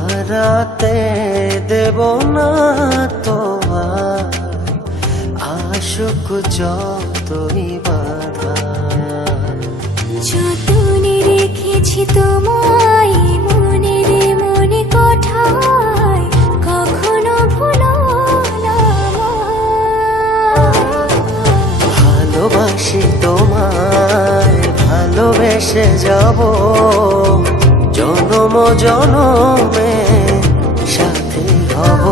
হারাতে দেব না তোমায়, আশুক যতই বাধা। যতনে রেখেছি তোমায় মনের মনে কোঠায়, কখনো ভুলো না আমায়। ভালোবাসি তোমায়, ভালোবেসে যাব জনম জনমে সাথী হব।